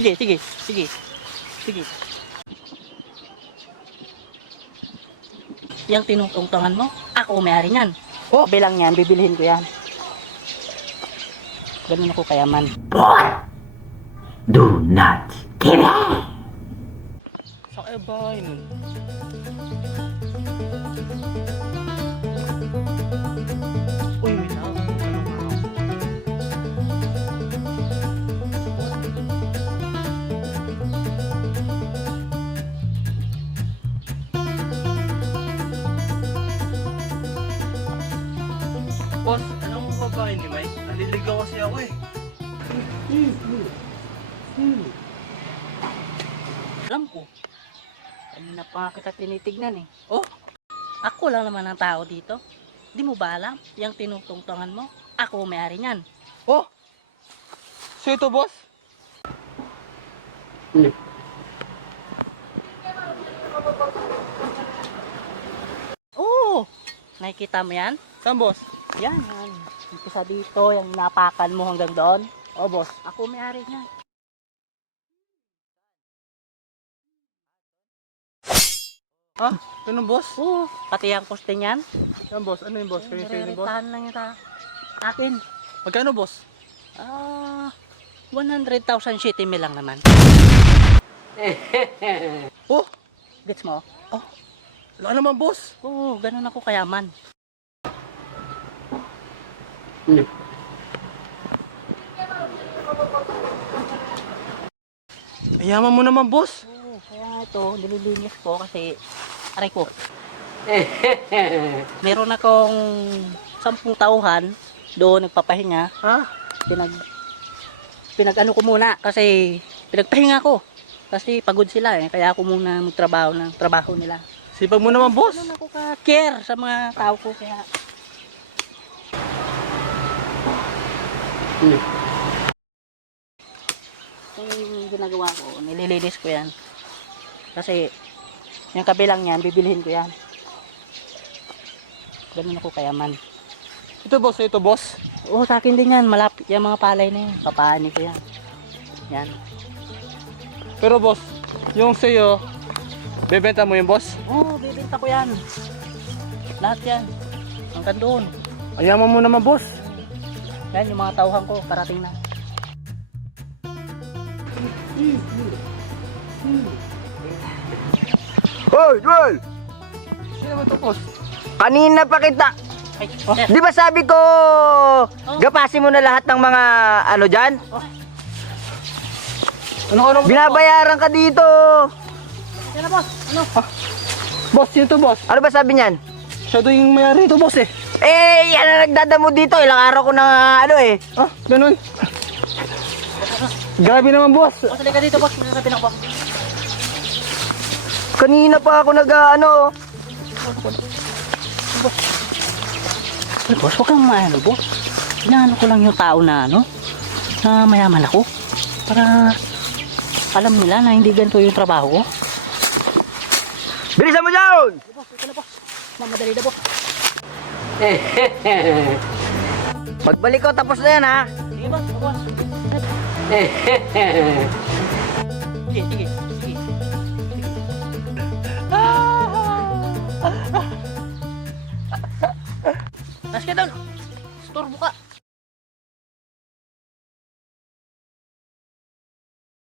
Sige, sige, sige. Sige. Yang tinutungtungan mo, ako may-ari niyan. Oh, bilang yan, bibilhin ko yan. Ganun ako kayaman. Boy, do not kill me. Sa kaya bahay nun? Uy, wait lang. Boss, anong babae ni Mike? Naliligaw kasi ako eh. Alam ko. Kanina pa kita tinitignan eh. Oh, ako lang naman ang tao dito. Di mo ba alam? Yang tinutungtungan mo, ako may-ari niyan. Oh! So ito, boss? Oo! Nakikita mo yan? Saan, boss? Yan, yan. Umpisa dito, yung napakan mo hanggang doon. Oh, boss. Ako may-ari niyan. Ha? Ganun, boss? Oo, pati ang poste niyan. Yan, boss. Ano yung boss? Kayo ni boss? Nirerentahan lang ito. Akin. Magkano, boss? 100,000 city mil lang naman. Oh! Gets mo? Wala naman, boss. Oo, ganun ako kayaman. Ayaman mo naman, boss. Oo, kaya ito, nililinis ko kasi aray ko. Meron akong 10 tauhan doon nagpapahinga. Ha? Pinag-ano ko muna kasi pinagpahinga ko. Kasi pagod sila eh, kaya ako muna magtrabaho ng trabaho nila. Sipag mo naman, boss. Ano ako ka-care sa mga tao ko kaya. Yung ginagawa ko, nililinis ko yan. Kasi yung kabilang yan, bibilhin ko yan. Ganun ako kayaman. Ito, boss. Ito, boss. Oo, sa akin din yan. Malapit yung mga palay na yan. Papaani ko yan. Yan. Pero, boss, yung sa'yo, bebenta mo yung boss? Oo, bibenta ko yan. Lahat yan. Hanggang doon. Ayaman mo naman, boss. Yan, yung mga tauhan ko, parating na. Hoy, Joel! Sino naman ito, boss? Kanina pa kita. Ay, sir. Di ba sabi ko, gapasin mo na lahat ng mga ano dyan? Ano? Binabayaran ka dito. Yan na, boss. Ano? Boss, yun to, boss. Ano ba sabi niyan? Siya doon yung mayari ito, boss eh. Eh, yan ang nagdadamo dito. Ilang araw ko na ano eh. Ah, ganun. Grabe naman, boss. Boss, halika dito, boss. Sasabihin ako, boss. Kanina pa ako nag-ano. Ay, boss, huwag kang maano, boss. Inaano ko lang yung tao na ano, na mayaman ako. Para alam nila na hindi ganito yung trabaho ko. Bilisan mo dyan! Boss, ito na, boss. Mamadali na, boss. Pagbalik ko, tapos na yan ha. Sige, boss. Boss. Sige, sige, sige. Nas ka doon. Store buka.